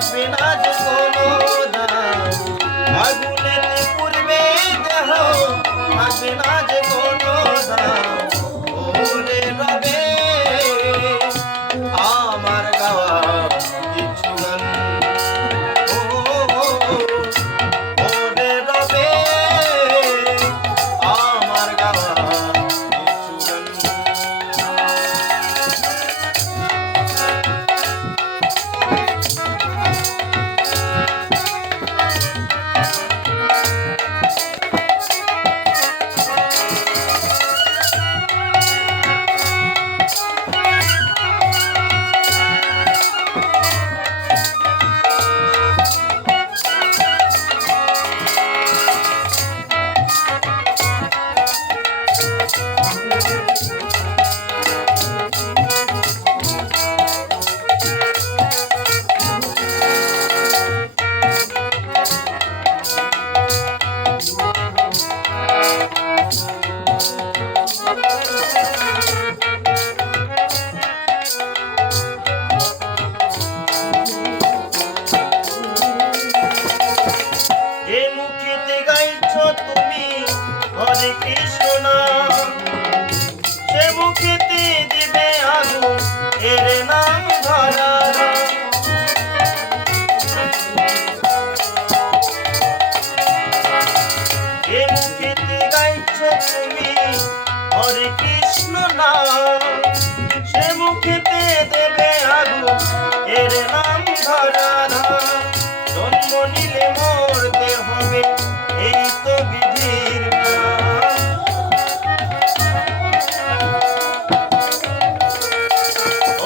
Thank you. Krishna না। সে মুখেতে দেবে আগু এর নাম ধরা জন্ম নিলে মরতে হবে, এই তো বিধির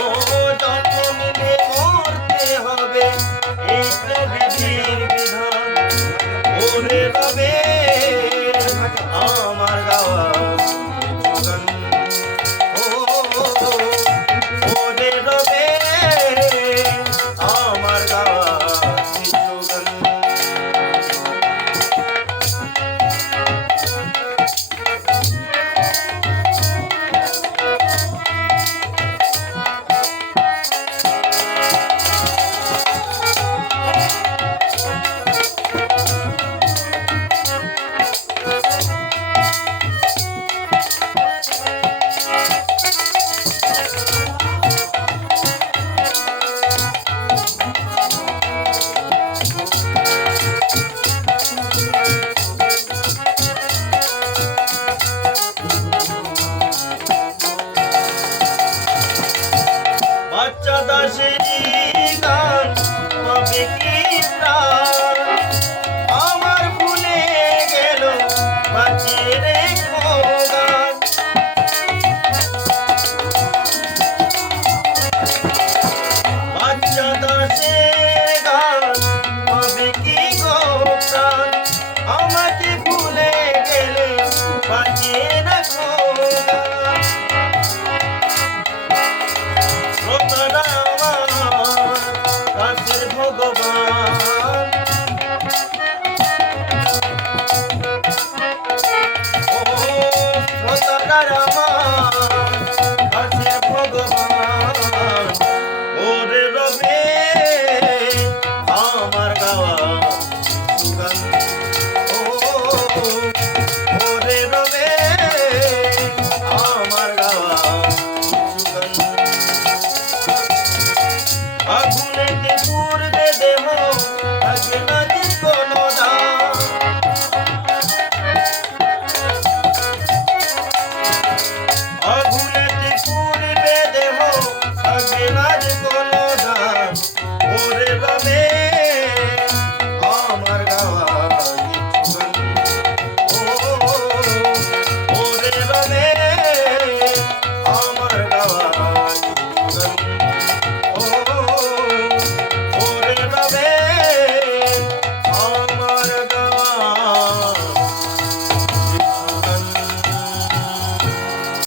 ও জন্ম নিলে মরতে হবে, এই তো বিধির বিধান। ওরে 的是你。